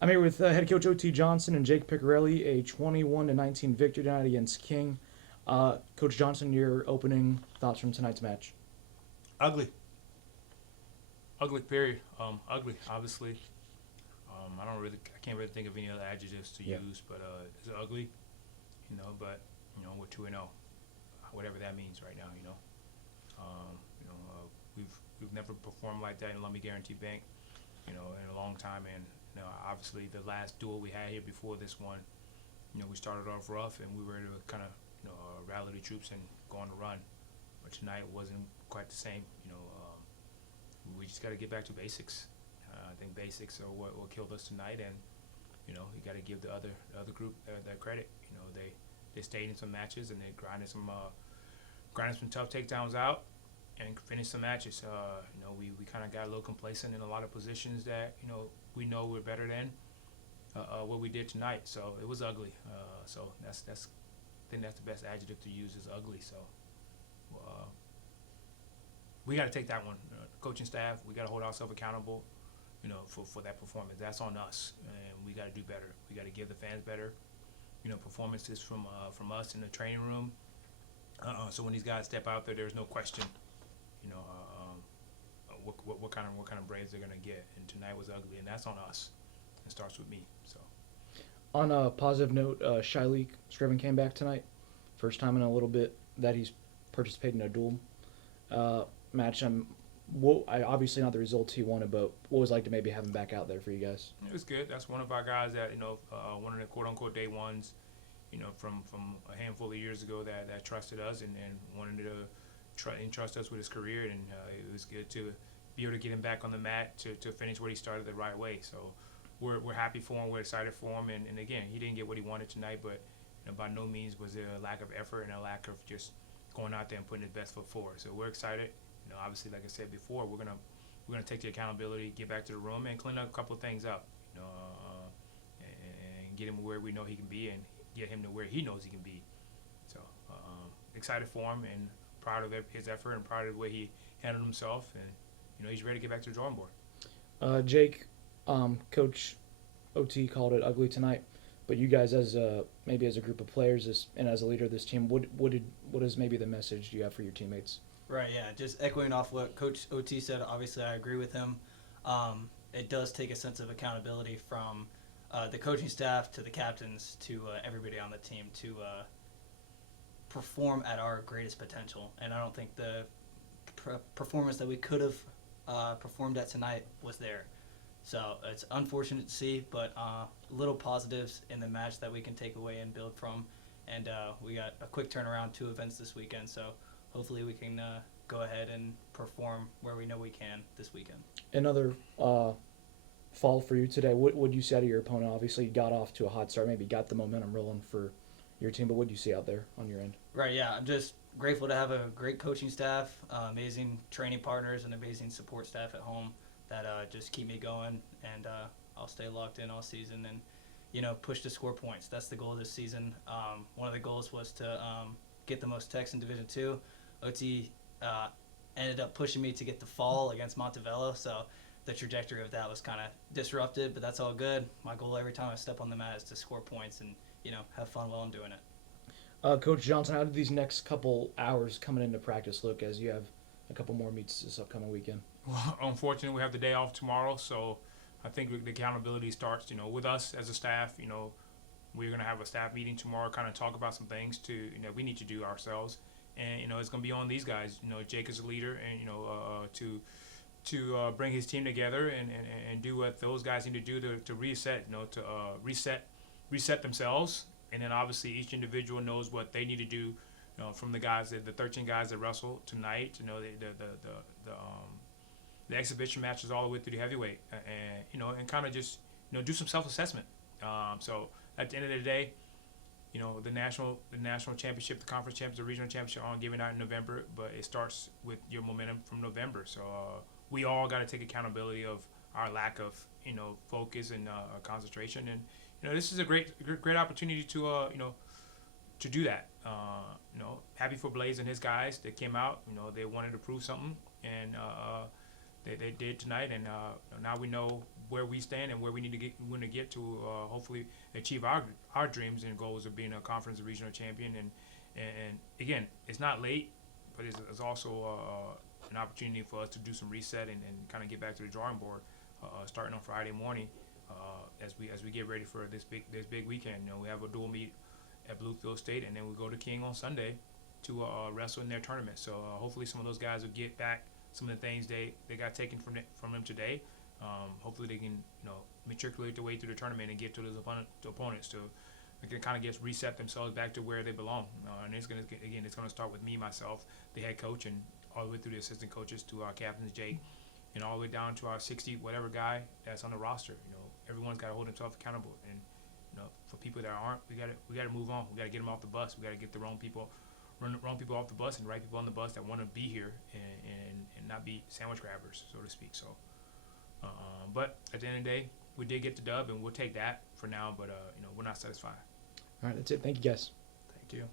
I'm here with head coach O.T. Johnson and Jake Picarelli, a 21-19 victory tonight against King. Coach Johnson, your opening thoughts from tonight's match? Ugly. Ugly. Period. Ugly. Obviously. I can't really think of any other adjectives to Yeah. use, but it's ugly. But we're 2-0, whatever that means right now. We've never performed like that in Lumby Guarantee Bank, in a long time. And obviously the last duel we had here before this one, we started off rough and we were able to kind of, rally the troops and go on a run. But tonight wasn't quite the same. We just got to get back to basics. I think basics are what killed us tonight, and you got to give the other group their credit. They stayed in some matches and they grinded some tough takedowns out and finished some matches. We kind of got a little complacent in a lot of positions that we know we're better than what we did tonight. So it was ugly. So that's I think that's the best adjective to use is ugly. So we got to take that one. Coaching staff, we got to hold ourselves accountable. For that performance, that's on us, and we got to do better. We got to give the fans better, performances from us in the training room. So when these guys step out there, there's no question, you know, what kind of Braves they're gonna get. And tonight was ugly, and that's on us. It starts with me. So On a positive note, Shiley Scriven came back tonight. First time in a little bit that he's participated in a dual match. Obviously not the results he wanted, but what was it like to maybe have him back out there for you guys? it was good. That's one of our guys that one of the quote unquote day ones, from a handful of years ago that trusted us and wanted to entrust us with his career, and it was good to be able to get him back on the mat to finish what he started the right way. So we're happy for him. We're excited for him. And again, he didn't get what he wanted tonight, but by no means was there a lack of effort and a lack of just going out there and putting his best foot forward. So we're excited. Obviously, like I said before, we're gonna take the accountability, get back to the room, and clean up a couple of things up. And get him where we know he can be, and get him to where he knows he can be. So excited for him, and proud of his effort, and proud of the way he handled himself, and he's ready to get back to the drawing board. Jake, Coach OT called it ugly tonight, but you guys, as maybe as a group of players and as a leader of this team, what is maybe the message you have for your teammates? Right, yeah. Just echoing off what Coach OT said, obviously I agree with him. It does take a sense of accountability from the coaching staff to the captains to everybody on the team to perform at our greatest potential. And I don't think the performance that we could have performed at tonight was there. So it's unfortunate to see, but little positives in the match that we can take away and build from. And we got a quick turnaround, 2 events this weekend, so hopefully we can go ahead and perform where we know we can this weekend. Another fall for you today. What would you see out of your opponent? Obviously, you got off to a hot start, maybe got the momentum rolling for your team, but what do you see out there on your end? Right, yeah. I'm just grateful to have a great coaching staff, amazing training partners, and amazing support staff at home that just keep me going, and I'll stay locked in all season and, push to score points. That's the goal this season. One of the goals was to get the most techs in Division II. OT ended up pushing me to get the fall against Montevello, so the trajectory of that was kind of disrupted, but that's all good. My goal every time I step on the mat is to score points and, have fun while I'm doing it. Coach Johnson, how did these next couple hours coming into practice look as you have a couple more meets this upcoming weekend? Well, unfortunately, we have the day off tomorrow, so I think the accountability starts, with us as a staff. We're going to have a staff meeting tomorrow, kind of talk about some things we need to do ourselves. And, it's going to be on these guys. Jake is a leader, and, to bring his team together and do what those guys need to do to reset, reset themselves. And then obviously each individual knows what they need to do, from the guys, the 13 guys that wrestle tonight, the exhibition matches all the way through the heavyweight, and kind of just, do some self-assessment. So at the end of the day, the national championship, the conference championship, the regional championship aren't given out in November, but it starts with your momentum from November. So we all got to take accountability of our lack of, focus and concentration. And, this is a great opportunity to, to do that. Happy for Blaze and his guys that came out. They wanted to prove something, and they did tonight, and now we know where we stand and where we need to get to hopefully achieve our dreams and goals of being a conference and regional champion. And again, it's not late, but it's also an opportunity for us to do some reset and kind of get back to the drawing board, starting on Friday morning as we get ready for this big weekend. You know, we have a dual meet at Bluefield State, and then we go to King on Sunday to wrestle in their tournament. So hopefully some of those guys will get back some of the things they got taken from them today. Hopefully they can matriculate their way through the tournament and get to those opponents to they can kind of just reset themselves back to where they belong. And it's gonna start with me, myself, the head coach, and all the way through the assistant coaches to our captains, Jake, and all the way down to our 60 whatever guy that's on the roster. Everyone's got to hold themselves accountable, and for people that aren't, we got to move on. We got to get them off the bus. We got to get the wrong people off the bus and the right people on the bus that want to be here and not be sandwich grabbers, so to speak. So, but at the end of the day, we did get the dub, and we'll take that for now. But we're not satisfied. All right, that's it. Thank you, guys. Thank you.